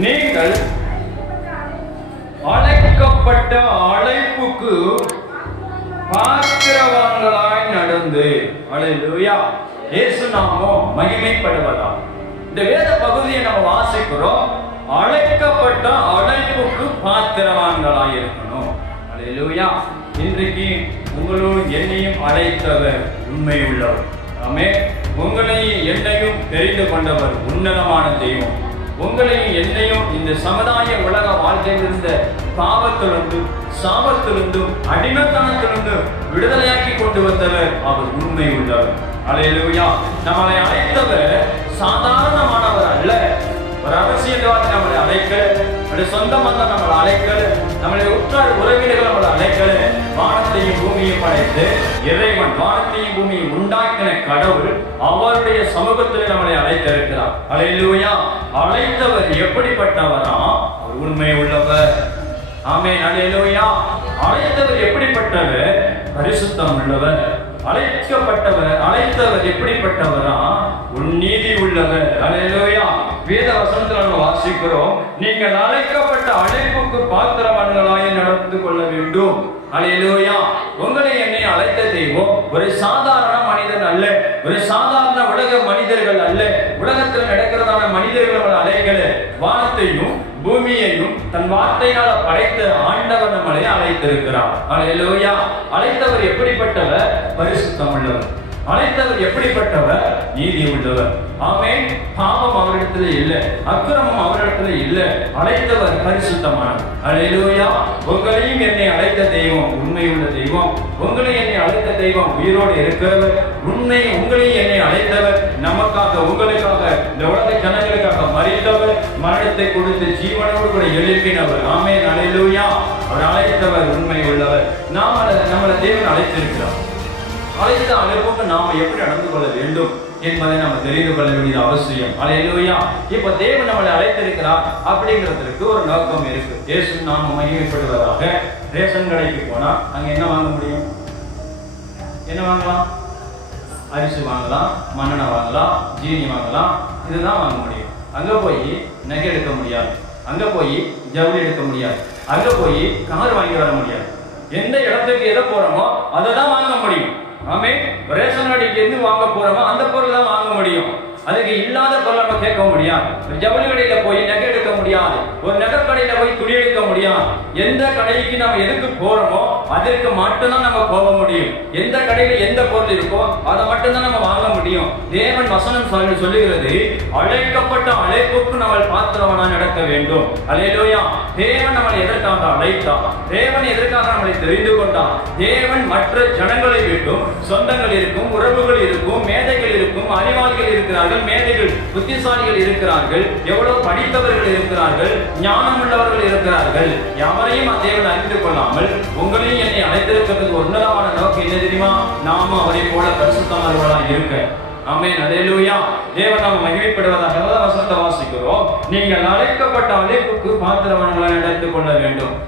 நீங்கள் அழைக்கப்பட்ட அழைப்புக்கு பாத்திரவான்களாய் நடந்து, அல்லேலூயா, இயேசு நாமம் மகிமைப்படுவதா. இந்த வேத பகுதியை நம்ம வாசிக்கிறோம். அழைக்கப்பட்ட அழைப்புக்கு பாத்திரவான்களாய் இருக்கணும். அல்லேலூயா. இன்றைக்கு உங்களும் என்னையும் அழைத்தவர் உண்மை உள்ளவர். ஆமென். உங்களையும் என்னையும் தெரிந்து கொண்டவர் உன்னதமான தெய்வம். உங்களையும் என்னையும் இந்த சமுதாய உலக வாழ்க்கையில் இருந்த பாவத்திலிருந்தும் சாபத்திலிருந்தும் அடிமைத்தனத்திலிருந்தும் விடுதலையாக்கி கொண்டு வந்தவர் அவர் உண்மை உள்ளவர். அல்லேலூயா. நம்மளை அழைத்தவர் சாதாரணமானவர் அல்ல. ஒரு அரசியல்வாதி நம்மளை அழைக்கல, நம்முடைய சொந்த மந்தம் நம்மளை அழைக்கல, நம்முடைய உற்றார் உறவினர்கள் நம்மளை அழைக்கல. வானத்தையும் பூமியும் படைத்து இறைவன் வானத்தையும் பூமியும் உண்டாக்கின கடவுள் அவருடைய சமூகத்தில் நம்மளை அழைத்திருக்கிறார். அல்லேலூயா. அழைத்தவர் எப்படிப்பட்டவரா? அவர் உண்மை உள்ளவர். ஆமென். அல்லேலூயா. அழைத்தவர் எப்படிப்பட்டவர்? பரிசுத்தம் உள்ளவர். அழைத்தவர் எப்படிப்பட்டவரா? நீதி உள்ளவர். அல்லேலூயா. வேத வசனத்தில் நம்ம வாசிக்கிறோம், நீங்கள் அழைக்கப்பட்ட அழைப்புக்கு பாத்திரவான்களாய் நடந்து கொள்ள வேண்டும். அல்லேலூயா. உங்களை என்னை அழைத்த தெய்வம் ஒரு சாதாரண மனிதன் அல்ல, ஒரு சாதாரண உலக மனிதர்கள் அல்ல. உலகத்தில் நடக்கிறதான மனிதர்கள் அழைக்கல. வானத்தையும் பூமியையும் தன் வார்த்தையால் படைத்த ஆண்டவர் நம்மளை அழைத்திருக்கிறார். அல்லேலூயா. அழைத்தவர் எப்படிப்பட்டவர்? பரிசுத்தம் உள்ளவர். அழைத்தவர் எப்படிப்பட்டவர்? நீதி உள்ளவர். ஆமென். பாவம் அவரிடத்துல இல்லை, அக்கிரமம் அவரிடத்துல இல்லை. அழைத்தவர் பரிசுத்தமானவர். அல்லேலூயா. உங்களையும் என்னை அழைத்த தெய்வம் உண்மை உள்ள தெய்வம். உங்களையும் என்னை அழைத்த தெய்வம் உயிரோடு இருக்கிறவர். உண்மை உங்களையும் என்னை அழைத்தவர் நமக்காக, உங்களுக்காக, இந்த உலக ஜனங்களுக்காக மரித்தவர், மரணத்தை கொடுத்து ஜீவனோடு கூட எழுப்பினவர். ஆமென். அல்லேலூயா. அவர் அழைத்தவர் உண்மை உள்ளவர். நம்மளை தேவன் அழைத்திருக்கிறார். அழைத்த அழைப்புக்கு நாம எப்படி நடந்து கொள்ள வேண்டும் என்பதை நம்ம தெரிந்து கொள்ள வேண்டியது அவசியம். அல்லேலூயா. இப்ப தேவன் நம்மளை அழைத்திருக்கிறார் அப்படிங்கிறதுக்கு ஒரு நோக்கம் இருக்கு. இயேசு நாம மகிமைப்படுவதாக. ரேஷன் கடைக்கு போனா அங்க என்ன வாங்க முடியும்? என்ன வாங்கலாம்? அரிசி வாங்கலாம், மண்ணெண்ணெய் வாங்கலாம், ஜீனி வாங்கலாம், இதுதான் வாங்க முடியும். அங்க போய் நகை எடுக்க முடியாது, அங்க போய் ஜவுளி எடுக்க முடியாது, அங்க போய் கார் வாங்கி வர முடியாது. எந்த இடத்துக்கு எதை போறோமோ அதை தான் வாங்க முடியும். ஆமென். ரேஷன் கடைக்கு எது வாங்க போறோமோ அந்த பொருள் தான் வாங்க முடியும். அதுக்கு இல்லாத பொருள் நம்ம கேட்க முடியாது. ஜவுளி கடையில போய் நகை எடுக்க முடியாது, ஒரு நகை கடையில போய் துணி எடுக்க முடியாது. எந்த கடைக்கு நம்ம எதுக்கு போறோமோ அதற்கு மட்டும்தான் நம்ம போக முடியும். எந்த கடையில எந்த பொருள் இருக்கோ அதை மட்டும்தான் நம்ம வாங்க முடியும். தேவன் வசனம் சொல்லுகிறது, அழைக்கப்பட்ட அழைப்புக்கு நம்ம பாத்திரவனா நடக்க வேண்டும். அல்லேலூயா. தேவன் நம்மளை எதற்காக அழைத்தார்? தேவன் எதற்காக நம்மளை தெரிந்து கொண்டார்? தேவன் மற்ற ஜனங்களை விட்டும் சொந்தங்கள் இருக்கும், உறவுகள் இருக்கும், மேதைகள் இருக்கும், அறிவாளிகள் இருக்கிறார்கள், மேதைகள் புத்திசாலிகள் இருக்கிறார்கள், எவ்வளவு படித்தவர்கள் இருக்கிறார்கள், ஞானம் உள்ளவர்கள் இருக்கிறார்கள். யாவரையும் தேவன் அறிந்து கொள்ளாமல் உங்களையும் என்னை அழைத்திருக்கிறதுக்கு ஒரு உன்னதமான நோக்கம் என்ன தெரியுமா? நாம அவரை போல பரிசுத்தமானவர்களாக இருக்க. ஆமென். அல்லேலூயா. தேவன் நாம மகிமைப்படுவதாக வசனத்தை வாசிக்கிறோம். நீங்கள் அழைக்கப்பட்ட அழைப்புக்கு பாத்திரவான்களாய் நடந்து கொள்ள வேண்டும்.